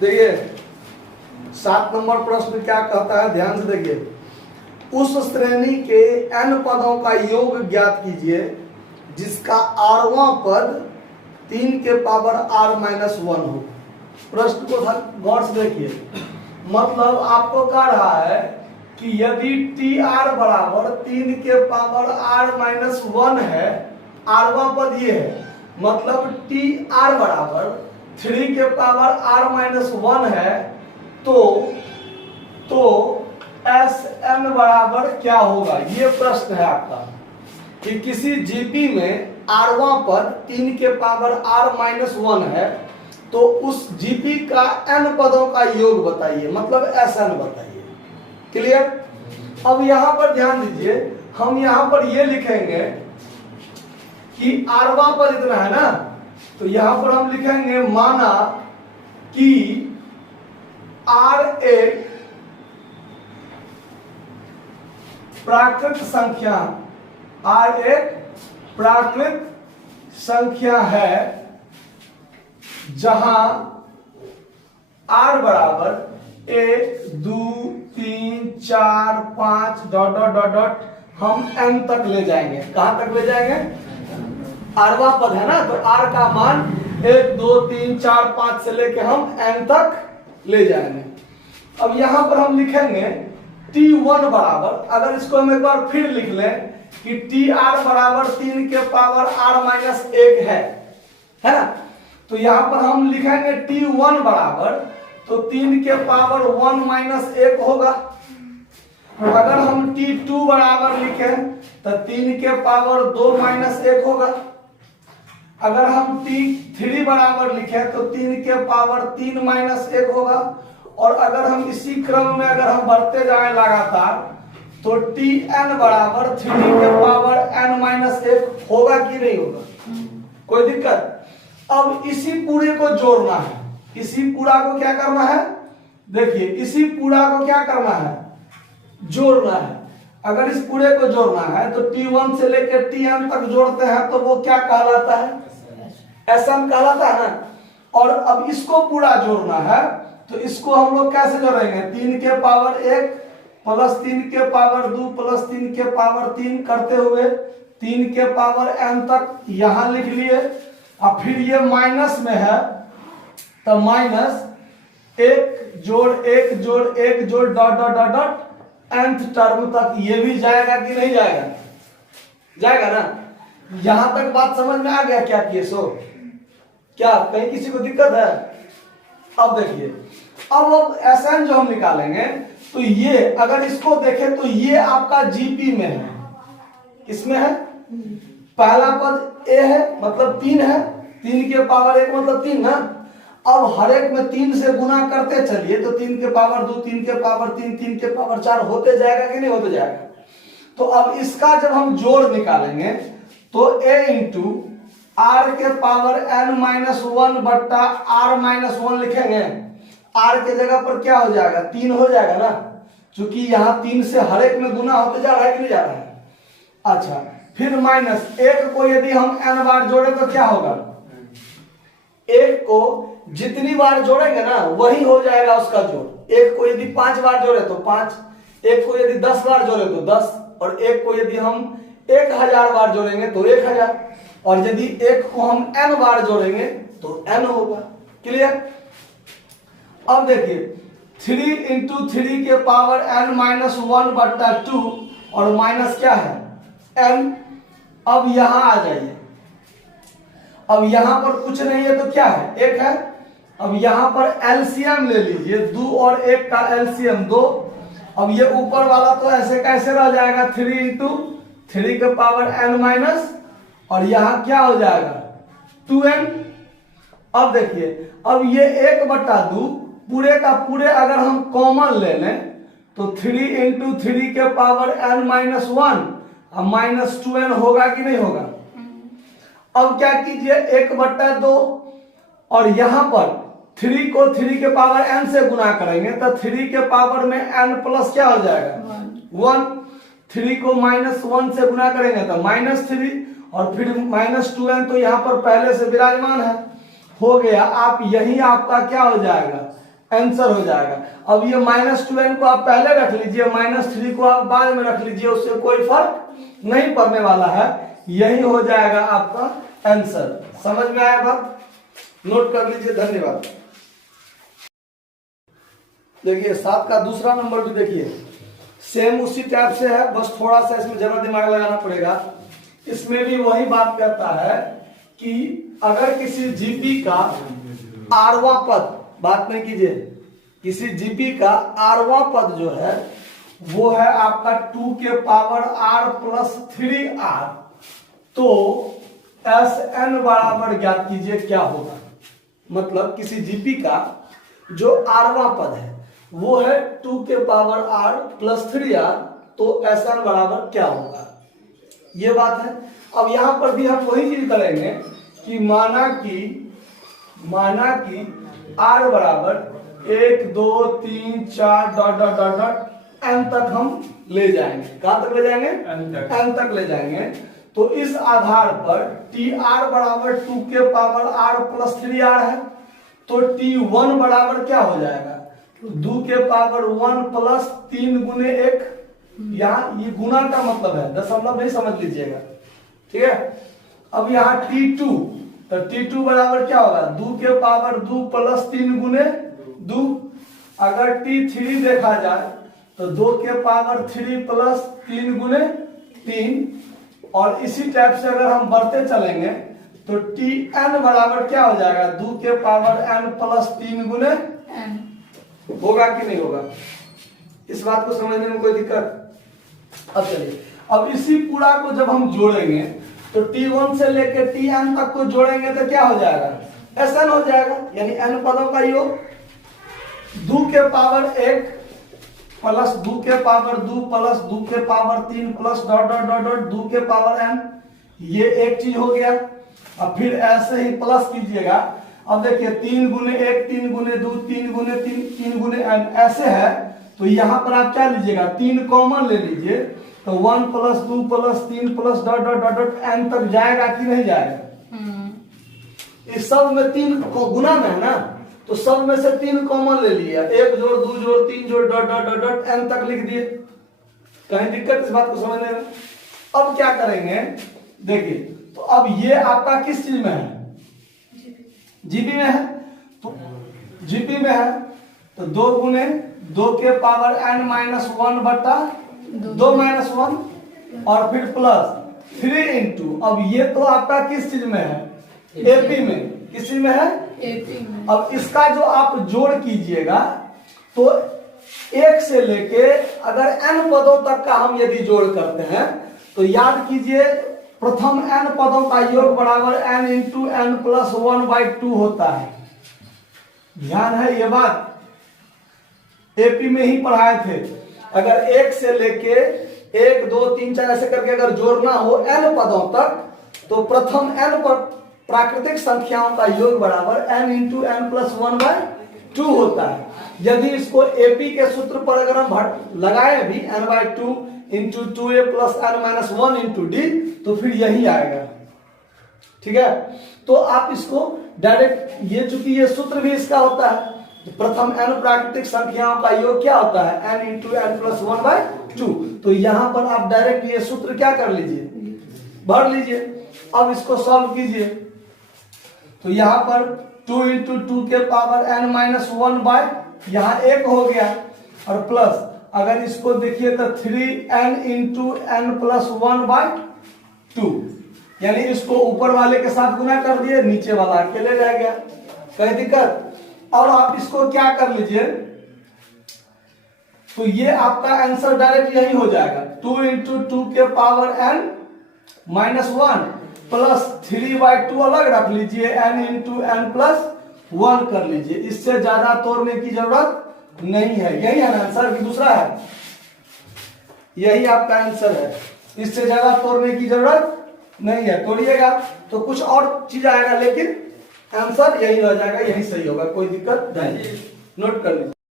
देखिए 7 नंबर प्रश्न क्या कहता है, ध्यान से देखिए। उस श्रेणी के n पदों का योग ज्ञात कीजिए जिसका आरवां पद 3 के पावर r-1 हो। प्रश्न को गौर से देखिए, मतलब आपको कह रहा है कि यदि TR बराबर 3 के पावर r-1 है, आरवां पद ये है, मतलब TR बराबर 3 के पावर r-1 है, तो Sn बराबर क्या होगा, ये प्रश्न है आपका कि किसी जीपी में आरवां पद 3 के पावर r-1 है, तो उस जीपी का n पदों का योग बताइए, मतलब Sn बताइए। क्लियर? अब यहां पर ध्यान दीजिए, हम यहां पर ये लिखेंगे कि आरवां पद इतना है ना, तो यहां पर हम लिखेंगे माना कि R एक प्राकृत संख्या, R एक प्राकृत संख्या है जहां R बराबर 1 2 3 4 5 डॉट डॉट डॉट डॉट हम n तक ले जाएंगे। कहां तक ले जाएंगे? आरवां पद है ना, तो R का मान 1 2 3 4 5 से लेके हम n तक ले जाएंगे। अब यहां पर हम लिखेंगे T1 बराबर, अगर इसको हम एक बार फिर लिख लें कि TR बराबर 3 के पावर r-1 है ना, तो यहां पर हम लिखेंगे T1 बराबर, तो 3 के पावर 1-1 होगा। अगर हम T2 बराबर लिखें तो 3 के पावर 2-1 होगा। अगर हम T3 बराबर लिखें तो 3 के पावर 3-1 होगा। और अगर हम इसी क्रम में अगर हम बढ़ते जाएं लगातार, तो Tn बराबर 3 के पावर n-1 होगा कि नहीं होगा? कोई दिक्कत? अब इसी पूरे को जोड़ना है, इसी पूरा को क्या करना है, देखिए इसी पूरा को क्या करना है, जोड़ना है। अगर इस पूरे को जोड़ना है तो T1 से लेकर Tn तक जोड़ते हैं तो वो क्या कहलाता है? Sn कहलाता है ना। और अब इसको पूरा जोड़ना है, तो इसको हम लोग कैसे जोड़ेंगे? 3 के पावर 1 प्लस 3 के पावर 2 प्लस 3 के पावर 3 करते हुए 3 के पावर n तक यहां लिख लिए। अब फिर ये माइनस में है, तो माइनस 1 जोड़ 1 जोड़ 1 जोड़ dot dot dot dot nth term तक ये भी जाएगा कि नहीं जाएगा? जाएगा ना। यहां तक बात समझ में आ गया क्या किए सो? क्या कहीं किसी को दिक्कत है? अब देखिए, अब Sn जो हम निकालेंगे, तो ये अगर इसको देखें तो ये आपका जीपी में है, इसमें है। पहला पद a है, मतलब 3 है, 3 के पावर 1 मतलब 3 ना। अब हर एक में 3 से गुना करते चलिए, तो 3 के पावर 2 3 के पावर 3 3 के पावर 4 होते जाएगा कि नहीं होते जाएगा? तो अब इसका जब हम जोड़ निकालेंगे तो a इंटू r के पावर n-1 बट्टा r-1 लिखेंगे। r के जगह पर क्या हो जाएगा? 3 हो जाएगा ना, क्योंकि यहाँ 3 से हर एक में गुना होते जा रहा है कि नहीं जा रहा है? अच्छा, फिर माइनस 1 को यदि हम n बार जोड़े तो क्या होगा? 1 को जितनी बार जोड़ेंगे ना वही हो जाएगा उसका जोड़। 1 को यदि 5 बार जोड़े तो 5, 1 को यदि 10 बार जोड़े तो 10, और 1 को यदि हम 1000 बार जोड़ेंगे तो 1000, और यदि 1 को हम n बार जोड़ेंगे तो n होगा। क्लियर? अब देखिए 3 इंटू 3 के पावर n-1 बट्टा 2, और माइनस क्या है? n। अब यहां आ जाइए, अब यहां पर कुछ नहीं है तो क्या है? 1 है। अब यहां पर एलसीएम ले लीजिए, 2 और 1 का एलसीएम 2। अब ये ऊपर वाला तो ऐसे कैसे रह जाएगा? 3 इंटू 3 के पावर n-, और यहां क्या हो जाएगा? 2n। अब देखिए, अब ये 1/2 पूरे का पूरे अगर हम कॉमन ले लें तो 3 इंटू 3 के पावर n-1 अब -2n होगा कि नहीं होगा? अब क्या कीजिए, 1/2, और यहां पर 3 को 3 के पावर n से गुना करेंगे तो 3 के पावर में n प्लस क्या हो जाएगा? 1। 3 को -1 से गुना करेंगे तो -3, और फिर -2n तो यहाँ पर पहले से विराजमान है। हो गया। आप यही आपका क्या हो जाएगा? आंसर हो जाएगा। अब ये -2n को आप पहले रख लीजिए, -3 को आप बाद में रख लीजिए, उससे कोई फर्क नहीं पड़ने वाला है, यही हो जाएगा आपका आंसर। समझ में आया बात? नोट कर लीजिए। धन्यवाद। देखिए 7 का दूसरा नंबर भी देखिए, सेम उसी टाइप से है, बस थोड़ा सा इसमें ज्यादा दिमाग लगाना पड़ेगा। इसमें भी वही बात कहता है कि अगर किसी जीपी का आरवा पद, बात नहीं कीजिए, किसी जीपी का आरवा पद जो है वो है आपका 2 के पावर r प्लस 3r, तो Sn बराबर ज्ञात कीजिए क्या होगा। मतलब किसी जीपी का जो आरवा पद है वो है 2 के पावर r प्लस 3r, तो Sn बराबर क्या होगा, ये बात है। अब यहां पर भी हम वही चीज करेंगे कि माना कि r बराबर 1 2 3 4 dot dot dot dot n तक हम ले जाएंगे। कहां तक ले जाएंगे? n तक ले जाएंगे। तो इस आधार पर tr बराबर 2 के पावर r प्लस 3r है, तो t1 बराबर क्या हो जाएगा? 2 के पावर 1 प्लस 3 गुने 1। यहाँ ये गुना का मतलब है, दशमलव नहीं समझ लीजिएगा, ठीक है। अब यहाँ t2, तो t2 बराबर क्या होगा? 2 के पावर 2 प्लस 3 गुने 2। अगर t3 देखा जाए तो 2 के पावर 3 प्लस 3 गुने 3, और इसी टाइप से अगर हम बढ़ते चलेंगे तो tn बराबर क्या हो जाएगा? 2 के पावर n प्लस 3 गुने n। होगा कि नहीं होगा? इस बात को समझने में कोई दिक्कत? अब चलिए, अब इसी पूरा को जब हम जोड़ेंगे तो t1 से लेकर tn तक को जोड़ेंगे तो क्या हो जाएगा? Sn हो जाएगा, यानी n पदों का योग। 2 के पावर 1 प्लस 2 के पावर 2 प्लस 2 के power 3 plus dot dot dot dot 2 के पावर n, ये एक चीज हो गया। अब फिर ऐसे ही प्लस कीजिएगा। अब देखिए 3 गुने 1 3 गुने 2 3 गुने 3 3 गुने n, ऐसे है। तो यहाँ पर आप क्या लीजिएगा? 3 कॉमन ले लीजिए, तो 1 plus 2 plus 3 plus dot dot dot dot n तक जाएगा कि नहीं जाएगा? इस सब में 3 गुना में है ना, तो सब में से 3 कॉमन ले लिया, 1 जोड़ 2 जोड़ 3 जोड़ dot dot dot dot n तक लिख दिए। कहीं दिक्कत इस बात को समझने में? अब क्या करेंगे देखिए, तो अब ये आपका किस चीज में है? जीपी में है। तो जीपी में है तो 2 गुने 2 के पावर n माइनस 1 बटा 2 माइनस 1 और फिर प्लस 3 इंटू, अब ये तो आपका किस चीज में है? एपी में। किस चीज में है? एपी में। अब इसका जो आप जोड़ कीजिएगा तो 1 से लेके अगर n पदों तक का हम यदि जोड़ करते हैं तो याद कीजिए प्रथम n पदों का योग बराबर n इंटू n प्लस 1/2 होता है। ध्यान है ये बात, एपी में ही पढ़ाए थे। अगर 1 से लेके 1 2 3 4 ऐसे करके अगर जोड़ना हो n पदों तक तो प्रथम n पर प्राकृतिक संख्याओं का योग बराबर n इंटू n प्लस 1/2 होता है। यदि इसको एपी के सूत्र पर अगर हम लगाए भी n/2 into 2a plus n minus 1 into D, तो फिर यही आएगा, ठीक है। तो आप इसको डायरेक्ट, ये चूंकि ये सूत्र भी इसका होता है, तो प्रथम n प्राकृतिक संख्याओं का योग क्या होता है? n into n plus 1/2। तो यहां पर आप डायरेक्ट ये सूत्र क्या कर लीजिए? भर लीजिए। अब इसको सॉल्व कीजिए, तो यहां पर 2 इंटू 2 के पावर n माइनस 1 यहाँ 1 हो गया, और प्लस अगर इसको देखिए तो 3n इंटू n प्लस 1/2, यानी इसको ऊपर वाले के साथ गुना कर दिए, नीचे वाला अकेले रह गया। कोई दिक्कत? और आप इसको क्या कर लीजिए, तो ये आपका आंसर डायरेक्ट यही हो जाएगा। 2 इंटू 2 के पावर n माइनस 1 प्लस 3/2 अलग रख लीजिए, n इंटू n प्लस 1 कर लीजिए। इससे ज्यादा तोड़ने की जरूरत नहीं है। यही है ना आंसर कि दूसरा है? यही आपका आंसर है, इससे ज्यादा तोड़ने की जरूरत नहीं है। तोड़िएगा तो कुछ और चीज आएगा, लेकिन आंसर यही रह जाएगा, यही सही होगा। कोई दिक्कत नहीं, नोट कर लीजिए।